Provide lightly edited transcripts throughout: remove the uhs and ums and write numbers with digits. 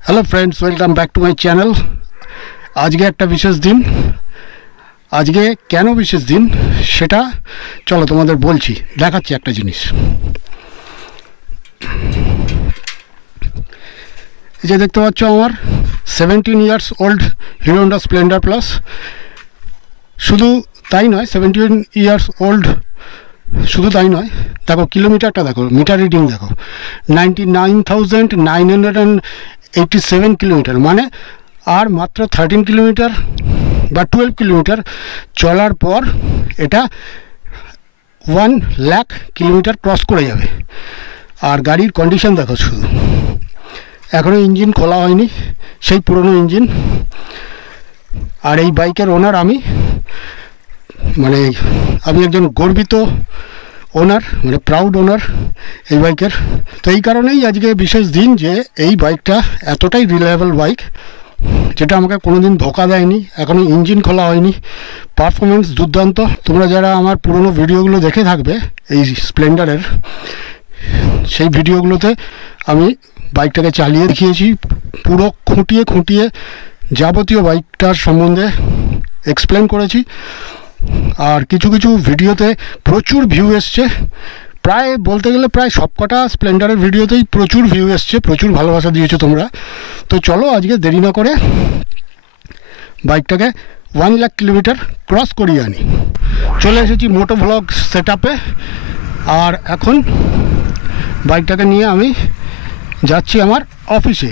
Hello friends, welcome back to my channel. आज के एक विशेष दिन, आज के क्यों विशेष दिन सेटा चलो तुम्हारे बोलছি দেখাচ্ছি একটা জিনিস। এই যে দেখতে পাচ্ছ আমার 17 years old hero Honda Splendor plus. শুধু তাই নয়, 17 ইয়ার্স ওল্ড শুধু তাই নয়, দেখো কিলোমিটারটা দেখো, মিটার রিডিং দেখো 99,987 কিলোমিটার, মানে আর মাত্র 13 কিলোমিটার বা 12 কিলোমিটার চলার পর এটা 1 লাখ কিলোমিটার ক্রস করে যাবে। আর গাড়ির কন্ডিশন দেখো, শুধু এখনও ইঞ্জিন খোলা হয়নি, সেই পুরনো ইঞ্জিন। আর এই বাইকের ওনার আমি একজন গর্বিত ওনার, মানে প্রাউড ওনার এই বাইকের। তো এই কারণেই আজকে বিশেষ দিন যে এই বাইকটা এতটাই রিলায়েবল বাইক, যেটা আমাকে কোনোদিন ধোকা দেয়নি, এখনও ইঞ্জিন খোলা হয়নি, পারফরমেন্স দুর্দান্ত। তোমরা যারা আমার পুরনো ভিডিওগুলো দেখে থাকবে এই স্প্লেন্ডারের, সেই ভিডিওগুলোতে আমি বাইকটাকে চালিয়ে দেখিয়েছি, পুরো খুঁটিয়ে খুঁটিয়ে যাবতীয় বাইকটার সম্বন্ধে এক্সপ্লেন করেছি। আর কিছু কিছু ভিডিওতে প্রচুর ভিউ এসছে, প্রায় বলতে গেলে প্রায় সবকটা স্প্লেন্ডারের ভিডিওতেই প্রচুর ভিউ এসছে, প্রচুর ভালোবাসা দিয়েছো তোমরা। তো চলো আজকে দেরি না করে বাইকটাকে 1 লাখ কিলোমিটার ক্রস করিয়ে আনি। চলে এসেছি মোটো ভ্লগ সেট আপে। আর এখন বাইকটাকে নিয়ে আমি যাচ্ছি আমার অফিসে,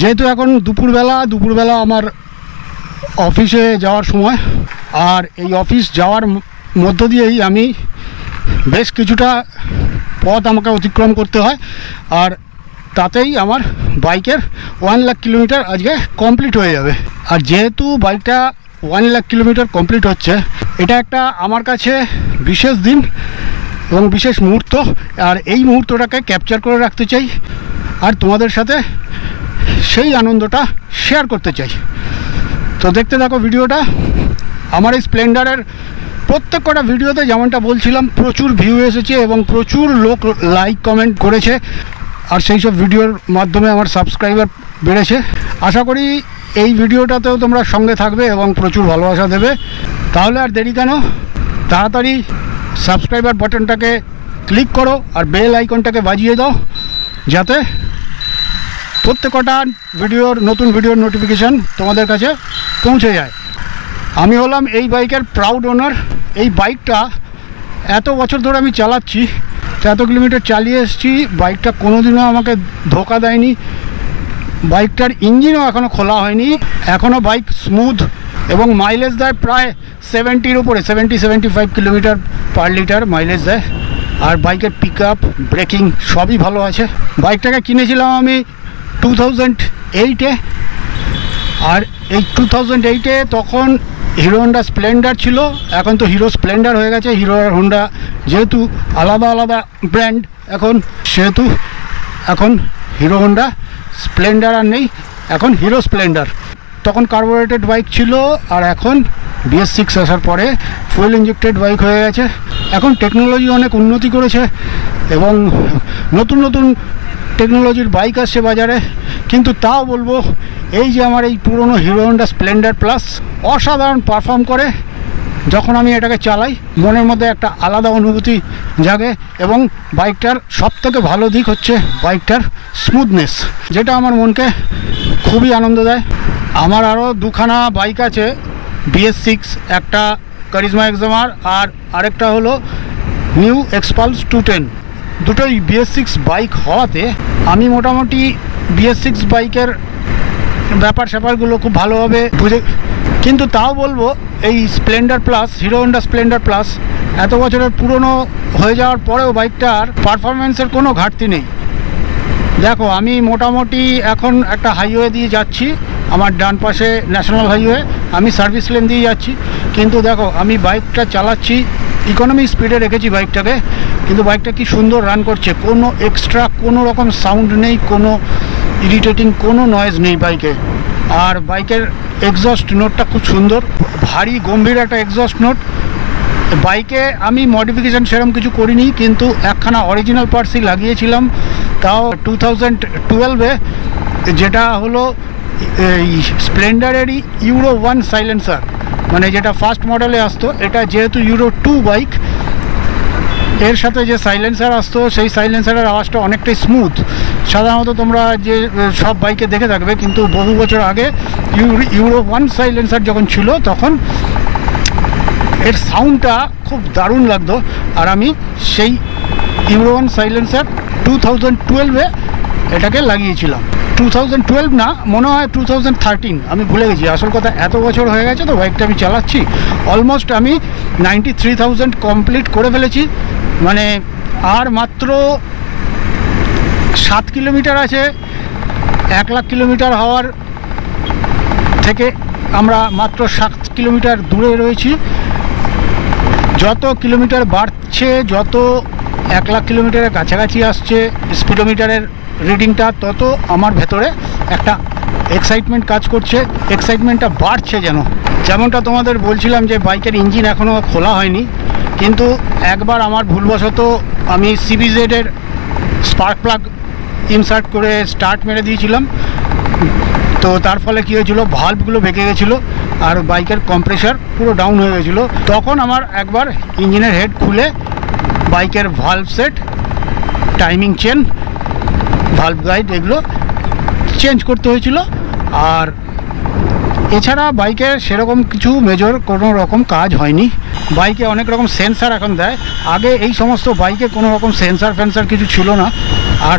যেহেতু এখন দুপুরবেলা আমার অফিসে যাওয়ার সময়। আর এই অফিস যাওয়ার মধ্য দিয়েই আমি বেশ কিছুটা পথ আমাকে অতিক্রম করতে হয়, আর তাতেই আমার বাইকের 1 লাখ কিলোমিটার আজকে কমপ্লিট হয়ে যাবে। আর যেহেতু বাইকটা 1 লাখ কিলোমিটার কমপ্লিট হচ্ছে, এটা একটা আমার কাছে বিশেষ দিন এবং বিশেষ মুহূর্ত। আর এই মুহূর্তটাকে ক্যাপচার করে রাখতে চাই, আর তোমাদের সাথে সেই আনন্দটা শেয়ার করতে চাই। তো দেখতে থাকো ভিডিওটা। আমার এই স্প্লেন্ডারের প্রত্যেক কটা ভিডিওতে যেমনটা বলছিলাম, প্রচুর ভিউ এসেছে এবং প্রচুর লোক লাইক কমেন্ট করেছে, আর সেই সব ভিডিওর মাধ্যমে আমার সাবস্ক্রাইবার বেড়েছে। আশা করি এই ভিডিওটাতেও তোমরা সঙ্গে থাকবে এবং প্রচুর ভালোবাসা দেবে। তাহলে আর দেরি কেন, তাড়াতাড়ি সাবস্ক্রাইবার বাটনটাকে ক্লিক করো আর বেল আইকনটাকে বাজিয়ে দাও, যাতে প্রত্যেকটা নতুন ভিডিওর নোটিফিকেশান তোমাদের কাছে পৌঁছে যায়। আমি হলাম এই বাইকের প্রাউড ওনার। এই বাইকটা এত বছর ধরে আমি চালাচ্ছি, এত কিলোমিটার চালিয়ে এসেছি, বাইকটা কোনোদিনও আমাকে ধোকা দেয়নি। বাইকটার ইঞ্জিনও এখনও খোলা হয়নি, এখনও বাইক স্মুথ এবং মাইলেজ দেয় প্রায় 70-র উপরে, 70-75 কিলোমিটার পার লিটার মাইলেজ দেয়। আর বাইকের পিক আপ, ব্রেকিং সবই ভালো আছে। বাইকটাকে কিনেছিলাম আমি 2008-এ। আর এই 2008-এ তখন হিরো হোন্ডা স্প্লেন্ডার ছিল, এখন তো হিরো স্প্লেন্ডার হয়ে গেছে। হিরো আর হোন্ডা যেহেতু আলাদা আলাদা ব্র্যান্ড এখন, সেহেতু এখন হিরো হোন্ডা স্প্লেন্ডার আর নেই, এখন হিরো স্প্লেন্ডার। তখন কার্বোরেটেড বাইক ছিল, আর এখন BS6 আসার পরে ফুয়েল ইঞ্জেক্টেড বাইক হয়ে গেছে। এখন টেকনোলজি অনেক উন্নতি করেছে এবং নতুন নতুন টেকনোলজির বাইক আসছে বাজারে। কিন্তু তাও বলবো, এই যে আমার এই পুরনো হিরো হোন্ডা স্প্লেন্ডার প্লাস অসাধারণ পারফর্ম করে। যখন আমি এটাকে চালাই, মনের মধ্যে একটা আলাদা অনুভূতি জাগে। এবং বাইকটার সবথেকে ভালো দিক হচ্ছে বাইকটার স্মুথনেস, যেটা আমার মনকে খুবই আনন্দ দেয়। আমার আরও দুখানা বাইক আছে, BS6, একটা কারিজমা এক্সমার, আর আরেকটা হলো নিউ এক্সপালস 210। দুটোই BS6 বাইক হওয়াতে আমি মোটামুটি BS6 বাইকের ব্যাপারগুলো খুব ভালোভাবে বুঝে। কিন্তু তাও বলবো, এই Splendor plus, hero Honda Splendor plus এত বছরের পুরনো হয়ে যাওয়ার পরেও বাইকটার পারফরমেন্সের কোনো ঘাটতি নেই। দেখো, আমি মোটামুটি এখন একটা হাইওয়ে দিয়ে যাচ্ছি, আমার ডান পাশে ন্যাশনাল হাইওয়ে, আমি সার্ভিস লেন দিয়ে যাচ্ছি। কিন্তু দেখো, আমি বাইকটা চালাচ্ছি, ইকোনমি স্পিডে রেখেছি বাইকটাকে, কিন্তু বাইকটা কি সুন্দর রান করছে, কোনো এক্সট্রা কোনো রকম সাউন্ড নেই, কোনো ইরিটেটিং কোনো নয়েজ নেই বাইকে। আর বাইকের এক্সস্ট নোটটা খুব সুন্দর, ভারী গম্ভীর একটা এক্সস্ট নোট। বাইকে আমি মডিফিকেশান সেরকম কিছু করিনি, কিন্তু একখানা অরিজিনাল পার্টসই লাগিয়েছিলাম। তাও 2012-এ, যেটা হলো এই স্প্লেন্ডারেরই ইউরো 1 সাইলেন্সার, মানে যেটা ফার্স্ট মডেলে আসতো। এটা যেহেতু ইউরো 2 বাইক, এর সাথে যে সাইলেন্সার আসতো সেই সাইলেন্সারের আওয়াজটা অনেকটাই স্মুথ। সাধারণত তোমরা যে সব বাইকে দেখে থাকবে, কিন্তু বহু বছর আগে ইউরো 1 সাইলেন্সার যখন ছিল তখন এর সাউন্ডটা খুব দারুণ লাগতো। আর আমি সেই ইউরো 1 সাইলেন্সার 2012-এ এটাকে লাগিয়েছিলাম। 2012 না, মনে হয় 2013, আমি ভুলে গেছি। আসল কথা, এত বছর হয়ে গেছে তো বাইকটা আমি চালাচ্ছি। অলমোস্ট আমি 93,000 কমপ্লিট করে ফেলেছি, মানে আর মাত্র 7 কিলোমিটার আছে 1 লাখ কিলোমিটার হওয়ার থেকে। আমরা মাত্র 7 কিলোমিটার দূরে রয়েছি। যত কিলোমিটার বাড়ছে, যত 1 লাখ কিলোমিটারের কাছাকাছি আসছে স্পিডোমিটারের রিডিংটা, তত আমার ভেতরে একটা এক্সাইটমেন্ট কাজ করছে। এক্সাইটমেন্টটা বাড়ছে যেমনটা তোমাদের বলছিলাম যে বাইকের ইঞ্জিন এখনও খোলা হয়নি, কিন্তু একবার আমার ভুলবশত আমি সিবিজেডের স্পার্ক প্লাগ ইনসার্ট করে স্টার্ট মেরে দিয়েছিলাম। তো তার ফলে কী হয়েছিল, ভাল্বগুলো বেঁকে গেছিলো আর বাইকের কম্প্রেসার পুরো ডাউন হয়ে গেছিলো। তখন আমার একবার ইঞ্জিনের হেড খুলে বাইকের valve set, timing chain, valve guide এগুলো চেঞ্জ করতে হয়েছিল। আর এছাড়া বাইকে সেরকম কিছু মেজর কোনো রকম কাজ হয়নি। বাইকে অনেক রকম সেন্সার এখন দেয়, আগে এই সমস্ত বাইকে কোনো রকম সেন্সার ফেন্সার কিছু ছিল না। আর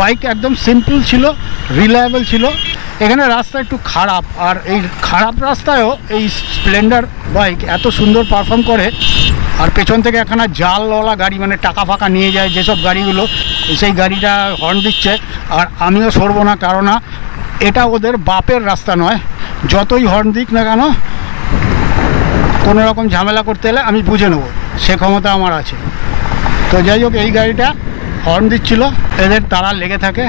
বাইক একদম সিম্পল ছিল, রিলায়েবল ছিল। এখানে রাস্তা একটু খারাপ, আর এই খারাপ রাস্তায়ও এই স্প্লেন্ডার বাইক এত সুন্দর পারফর্ম করে। আর পেছন থেকে একখানা জালওয়ালা গাড়ি, মানে টাকা ফাঁকা নিয়ে যায় যেসব গাড়িগুলো, সেই গাড়িটা হর্ন দিচ্ছে। আর আমিও সরবো না, কারণ এটা ওদের বাপের রাস্তা নয়। যতই হর্ন দিক না কেন, কোনো রকম ঝামেলা করতে এলে আমি বুঝে নেবো, সে ক্ষমতা আমার আছে। তো যাই হোক, এই গাড়িটা হর্ন দিচ্ছিল, এদের তারা লেগে থাকে,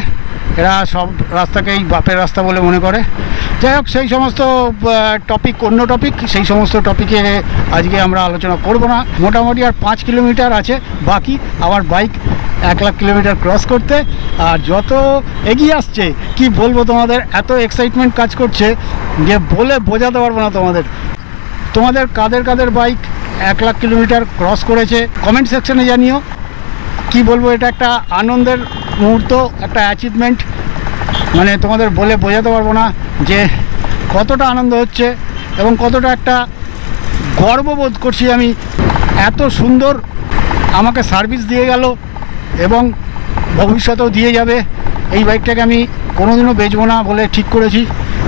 এরা সব রাস্তাকেই বাপের রাস্তা বলে মনে করে। যাই হোক, সেই সমস্ত টপিক অন্য টপিক, সেই সমস্ত টপিকে আজকে আমরা আলোচনা করব না। মোটামুটি আর 5 কিলোমিটার আছে বাকি আমার বাইক 1 লাখ কিলোমিটার ক্রস করতে। আর যত এগিয়ে আসছে কি বলবো তোমাদের, এত এক্সাইটমেন্ট কাজ করছে যে বলে বোঝাতে পারবো না তোমাদের কাদের কাদের বাইক 1 লাখ কিলোমিটার ক্রস করেছে কমেন্ট সেকশনে জানিও। কি বলবো, এটা একটা আনন্দের মুহূর্ত, একটা অ্যাচিভমেন্ট, মানে তোমাদের বলে বোঝাতে পারবো না যে কতটা আনন্দ হচ্ছে এবং কতটা একটা গর্ববোধ করছি। আমি এত সুন্দর আমাকে সার্ভিস দিয়ে গেল এবং ভবিষ্যতেও দিয়ে যাবে। এই বাইকটাকে আমি কোনোদিনও বেচবো না বলে ঠিক করেছি।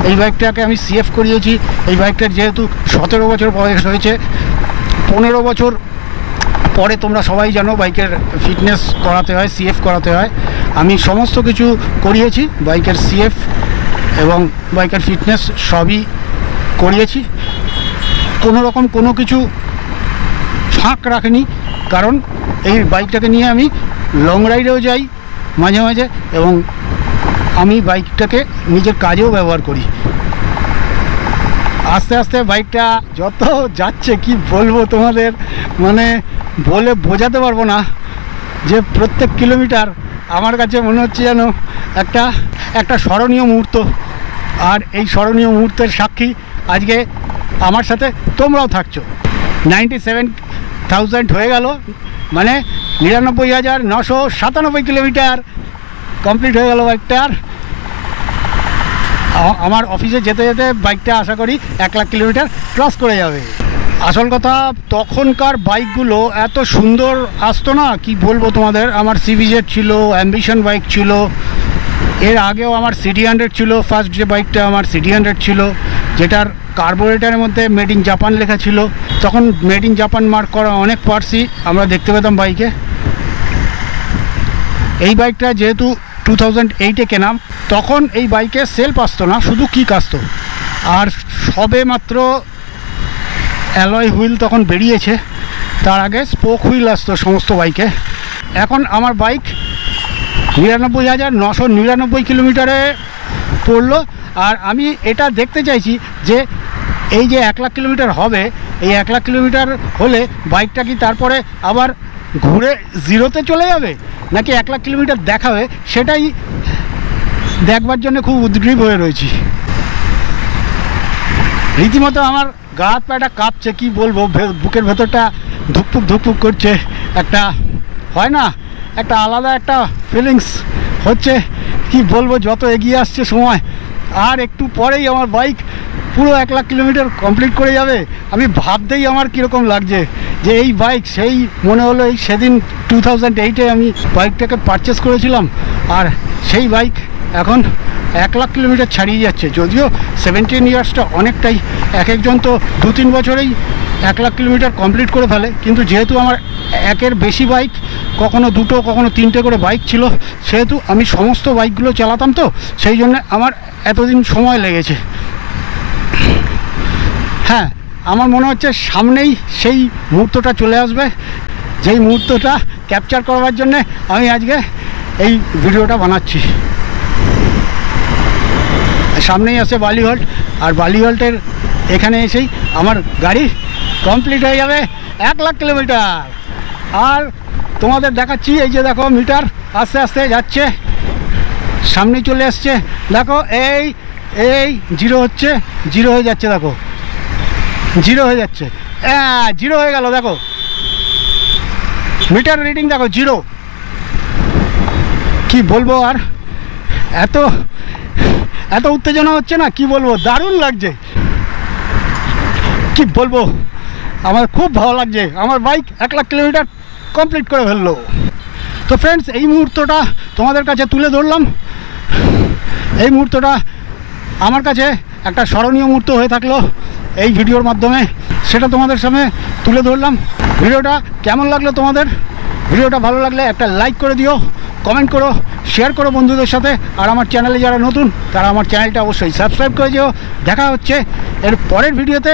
এই বাইকটাকে আমি সিএফ করিয়েছি। এই বাইকটার যেহেতু 17 বছর বয়স হয়েছে, 15 বছর পরে তোমরা সবাই জানো বাইকের ফিটনেস করাতে হয়, সিএফ করাতে হয়। আমি সমস্ত কিছু করিয়েছি, বাইকের সিএফ এবং বাইকের ফিটনেস সবই করিয়েছি। কোনো রকম কোনো কিছু ফাঁক রাখিনি, কারণ এই বাইকটাকে নিয়ে আমি লং রাইডেও যাই মাঝে মাঝে, এবং আমি বাইকটাকে নিজের কাজেও ব্যবহার করি। আস্তে আস্তে বাইকটা যত যাচ্ছে কি বলবো তোমাদের, মানে বলে বোঝাতে পারবো না যে প্রত্যেক কিলোমিটার আমার কাছে মনে হচ্ছে যেন একটা স্মরণীয় মুহূর্ত। আর এই স্মরণীয় মুহূর্তের সাক্ষী আজকে আমার সাথে তোমরাও থাকছো। 97,000 হয়ে গেল, মানে 99,997 কিলোমিটার কমপ্লিট হয়ে গেল বাইকটার। আমার অফিসে যেতে যেতে বাইকটা আশা করি 1 লাখ কিলোমিটার ক্রস করে যাবে। আসল কথা, তখনকার বাইকগুলো এত সুন্দর আসতো না, কি বলবো তোমাদের। আমার সিবিজেড ছিল, অ্যাম্বিশন বাইক ছিল, এর আগেও আমার সিটি 100 ছিল। ফার্স্ট যে বাইকটা আমার সিটি 100 ছিল, যেটার কার্বোরেটারের মধ্যে মেড ইন জাপান লেখা ছিল। তখন মেড ইন জাপান মার্ক করা অনেক পার্টসই আমরা দেখতে পেতাম বাইকে। এই বাইকটা যেহেতু 2008-এ কেনা, তখন এই বাইকে সেলফ আসতো না, শুধু কিক আসতো। আর সবে মাত্র অ্যালয় হুইল তখন বেরিয়েছে, তার আগে স্পোক হুইল আসতো সমস্ত বাইকে। এখন আমার বাইক 99,999 কিলোমিটারে পড়লো। আর আমি এটা দেখতে চাইছি যে এই যে 1 লাখ কিলোমিটার হবে, এই 1 লাখ কিলোমিটার হলে বাইকটা কি তারপরে আবার ঘুরে জিরোতে চলে যাবে নাকি 1 লাখ কিলোমিটার দেখাবে, সেটাই দেখবার জন্য খুব উদ্গ্রীব হয়ে রয়েছি। রীতিমতো আমার গা হাত পাটা কাঁপছে, কী বলবো, বুকের ভেতরটা ধুকপুক ধুকপুক করছে, একটা হয় না একটা আলাদা একটা ফিলিংস হচ্ছে, কি বলবো। যত এগিয়ে আসছে সময়, আর একটু পরেই আমার বাইক পুরো 1 লাখ কিলোমিটার কমপ্লিট করে যাবে। আমি ভাবতেই আমার কীরকম লাগছে যে এই বাইক সেই মনে হলো এই সেদিন 2008-এ আমি বাইকটাকে পারচেস করেছিলাম, আর সেই বাইক এখন 1 লাখ কিলোমিটার ছাড়িয়ে যাচ্ছে। যদিও 17 ইয়ার্সটা অনেকটাই, এক একজন তো 2-3 বছরেই 1 লাখ কিলোমিটার কমপ্লিট করে ফেলে, কিন্তু যেহেতু আমার একের বেশি বাইক, কখনো 2টো কখনো 3টে করে বাইক ছিল, সেহেতু আমি সমস্ত বাইকগুলো চালাতাম, তো সেই জন্য আমার এতদিন সময় লেগেছে। হ্যাঁ, আমার মনে হচ্ছে সামনেই সেই মুহূর্তটা চলে আসবে, যেই মুহূর্তটা ক্যাপচার করবার জন্যে আমি আজকে এই ভিডিওটা বানাচ্ছি। সামনেই আছে বালিহল্ট, আর বালিহল্টের এখানে এসেই আমার গাড়ি কমপ্লিট হয়ে যাবে 1 লাখ কিলোমিটার। আর তোমাদের দেখাচ্ছি, এই যে দেখো মিটার আস্তে আস্তে যাচ্ছে, সামনে চলে আসছে, দেখো এই এই জিরো হচ্ছে, জিরো হয়ে যাচ্ছে, দেখো জিরো হয়ে যাচ্ছে, জিরো হয়ে গেল, দেখো মিটার রিডিং দেখো জিরো। কি বলবো, আর এত এত উত্তেজনা হচ্ছে না, কি বলবো, দারুণ লাগছে, কি বলবো, আমার খুব ভালো লাগছে। আমার বাইক 1 লাখ কিলোমিটার কমপ্লিট করে ফেললো। তো ফ্রেন্ডস, এই মুহূর্তটা তোমাদের কাছে তুলে ধরলাম। এই মুহূর্তটা আমার কাছে একটা স্মরণীয় মুহূর্ত হয়ে থাকলো এই ভিডিওর মাধ্যমে, সেটা তোমাদের সামনে তুলে ধরলাম। ভিডিওটা কেমন লাগলো তোমাদের? ভিডিওটা ভালো লাগলে একটা লাইক করে দিও, কমেন্ট করো, শেয়ার করো বন্ধুদের সাথে, আর আমার চ্যানেলে যারা নতুন তারা আমার চ্যানেলটা অবশ্যই সাবস্ক্রাইব করে দিও। দেখা হচ্ছে এর পরের ভিডিওতে।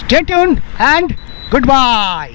Stay tuned and good bye.